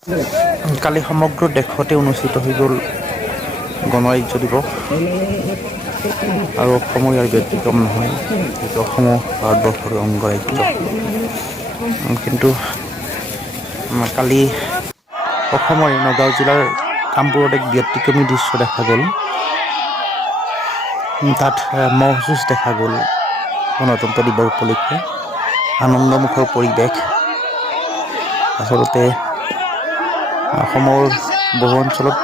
কালি সমগ্ৰ দেশতে অনুষ্ঠিত হৈ গ'ল গণৰাজ্য দিৱস আৰু অসমৰ ইয়াৰ ব্যতিক্ৰম নহয়। অসমৰ ভাৰতবৰ্ষৰ অংগৰাজ্য, কিন্তু কালি অসমৰ নগাঁও জিলাৰ কামপুৰত এক ব্যতিক্ৰমী দৃশ্য দেখা গ'ল। তাত ম'হ যুঁজ দেখা গ'ল। গণতন্ত্ৰ দিৱস উপলক্ষে আনন্দমুখৰ পৰিৱেশ। আচলতে অসমৰ বহু অঞ্চলত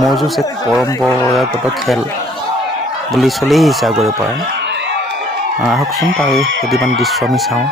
ম'হ যুঁজ এক পৰম্পৰাগত খেল বুলি চলি আহিছে আগৰে পৰা। আহকচোন তাৰে কেইটামান দৃশ্য আমি চাওঁ।